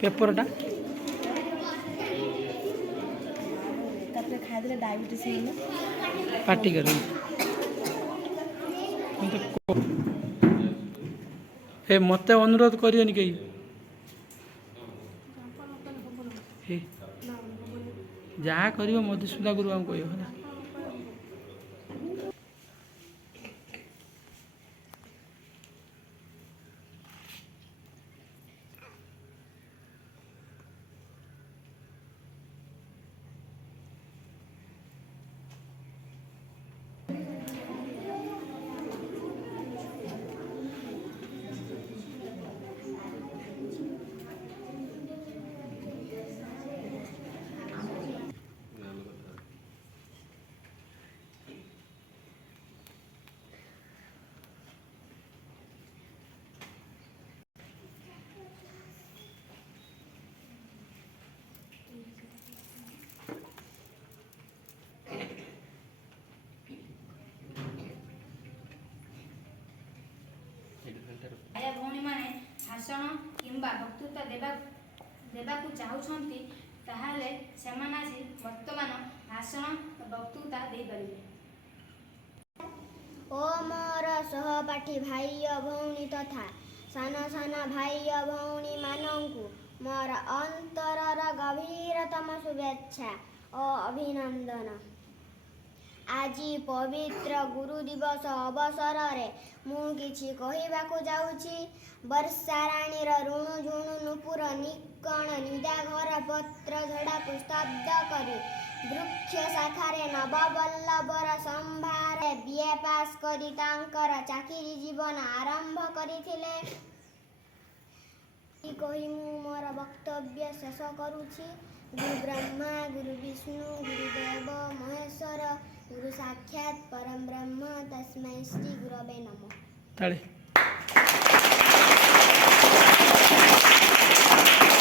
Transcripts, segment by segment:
पेपरटा खाइदे diabetes party कर मत अनुरोध करियनि कहीं जहाँ कर मधुसूदन गुरु कह भाई भौणी माने भाषण किंबा वक्तृता देबाकू चाहूछंती ताहाले सेमान आसी वर्तमान भाषण वक्तृता दे परिबे। ओ मोर सहपाठी भाई भौणी तथा सान सान भाई भौणी मानंकु मोर अंतरर गभीरतम शुभेच्छा ओ अभिनंदन। आज पवित्र गुरु दिवस अवसर मु किछि कहिबाकु जाउछि। वर्षाराणीर ऋणु झुणु नुपुर निकण निदा घर पत्र झड़ाकु स्तब्ध करी वृक्ष शाखारे नववल्लभर संभार बीए पास करी तांकर चाकरी जीवन आरंभ करिथिले कही मु मोर वक्तव्य शेष करुछि। गुरु ब्रह्मा गुरु विष्णु गुरुदेव महेश्वर गुरु साक्षात परम ब्रह्म तस्मै श्री गुरवे नमः।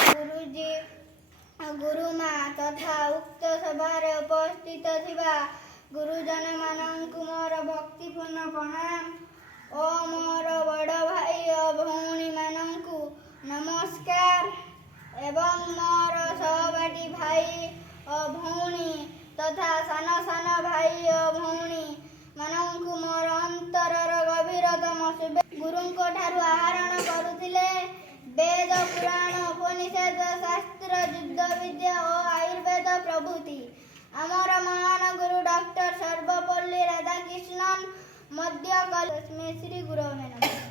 गुरुजी गुरुमा तथा उक्त सभारे उपस्थित थिबा गुरुजन मानंकु मोर भक्तिपूर्ण प्रणाम ओ मोर बड़ भाई भौणी मानंकु नमस्कार एवं मोर सहपाठी भाई भौणी तथा सान सान भाई भौणी मानंकु मोर अंतरर गभीरतम शुभेच्छा। गुरुंको ठारु आहरण करुथिले वेद पुराण उपनिषद शास्त्र युद्ध विद्या और आयुर्वेद प्रभृति आमर महान गुरु डॉक्टर सर्वपल्ली राधाकृष्णन मध्य कल श्री गुरु नमः।